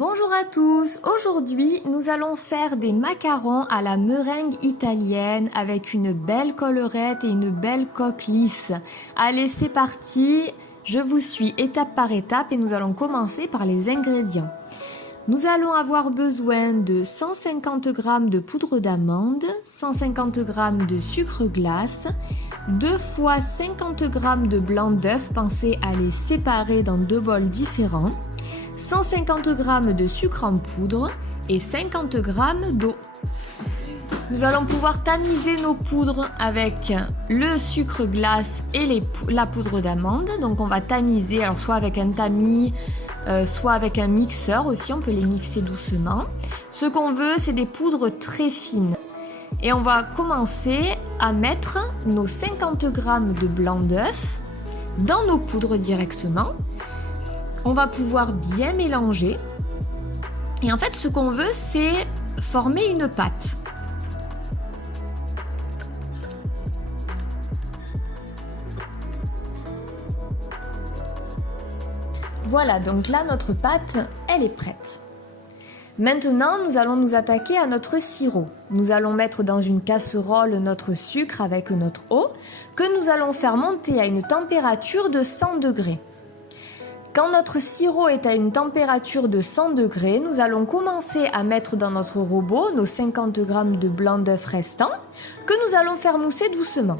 Bonjour à tous, aujourd'hui nous allons faire des macarons à la meringue italienne avec une belle collerette et une belle coque lisse. Allez, c'est parti, je vous suis étape par étape et nous allons commencer par les ingrédients. Nous allons avoir besoin de 150 g de poudre d'amande, 150 g de sucre glace, 2 fois 50 g de blanc d'œuf, pensez à les séparer dans deux bols différents, 150 g de sucre en poudre et 50 g d'eau. Nous allons pouvoir tamiser nos poudres avec le sucre glace et la poudre d'amande. Donc on va tamiser, alors soit avec un tamis, soit avec un mixeur aussi, on peut les mixer doucement. Ce qu'on veut, c'est des poudres très fines. Et on va commencer à mettre nos 50 g de blanc d'œuf dans nos poudres directement. On va pouvoir bien mélanger. Et en fait, ce qu'on veut, c'est former une pâte. Voilà, donc là, notre pâte, elle est prête. Maintenant, nous allons nous attaquer à notre sirop. Nous allons mettre dans une casserole notre sucre avec notre eau que nous allons faire monter à une température de 100 degrés. Quand notre sirop est à une température de 100 degrés, nous allons commencer à mettre dans notre robot nos 50 g de blanc d'œuf restants que nous allons faire mousser doucement.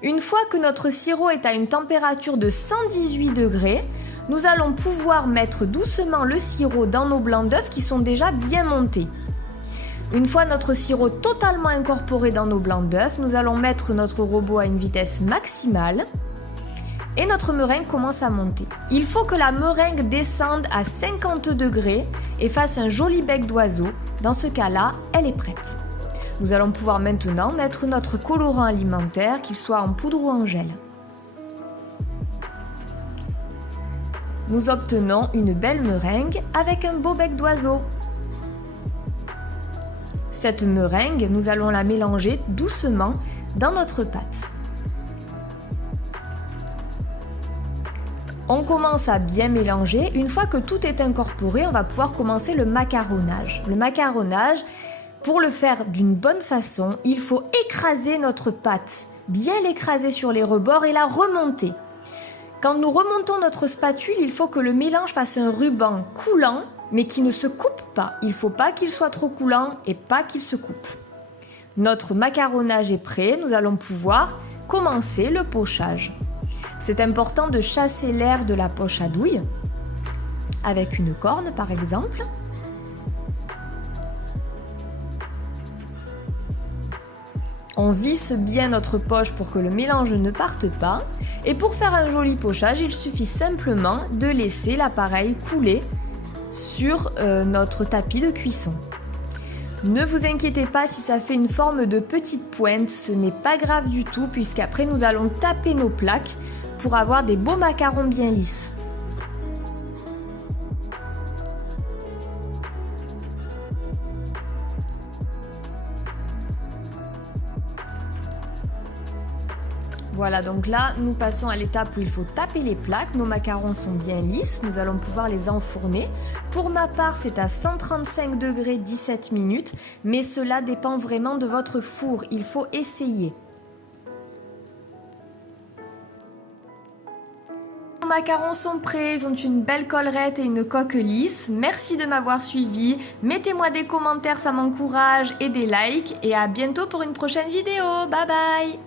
Une fois que notre sirop est à une température de 118 degrés, nous allons pouvoir mettre doucement le sirop dans nos blancs d'œufs qui sont déjà bien montés. Une fois notre sirop totalement incorporé dans nos blancs d'œufs, nous allons mettre notre robot à une vitesse maximale et notre meringue commence à monter. Il faut que la meringue descende à 50 degrés et fasse un joli bec d'oiseau. Dans ce cas-là, elle est prête. Nous allons pouvoir maintenant mettre notre colorant alimentaire, qu'il soit en poudre ou en gel. Nous obtenons une belle meringue avec un beau bec d'oiseau. Cette meringue, nous allons la mélanger doucement dans notre pâte. On commence à bien mélanger. Une fois que tout est incorporé, on va pouvoir commencer le macaronnage. Le macaronnage, pour le faire d'une bonne façon, il faut écraser notre pâte, bien l'écraser sur les rebords et la remonter. Quand nous remontons notre spatule, il faut que le mélange fasse un ruban coulant, mais qui ne se coupe pas. Il ne faut pas qu'il soit trop coulant et pas qu'il se coupe. Notre macaronnage est prêt, nous allons pouvoir commencer le pochage. C'est important de chasser l'air de la poche à douille, avec une corne par exemple. On visse bien notre poche pour que le mélange ne parte pas. Et pour faire un joli pochage, il suffit simplement de laisser l'appareil couler sur notre tapis de cuisson. Ne vous inquiétez pas si ça fait une forme de petite pointe, ce n'est pas grave du tout puisqu'après nous allons taper nos plaques pour avoir des beaux macarons bien lisses. Voilà, donc là, nous passons à l'étape où il faut taper les plaques. Nos macarons sont bien lisses, nous allons pouvoir les enfourner. Pour ma part, c'est à 135 degrés 17 minutes, mais cela dépend vraiment de votre four, il faut essayer. Nos macarons sont prêts, ils ont une belle collerette et une coque lisse. Merci de m'avoir suivi. Mettez-moi des commentaires, ça m'encourage, et des likes. Et à bientôt pour une prochaine vidéo. Bye bye!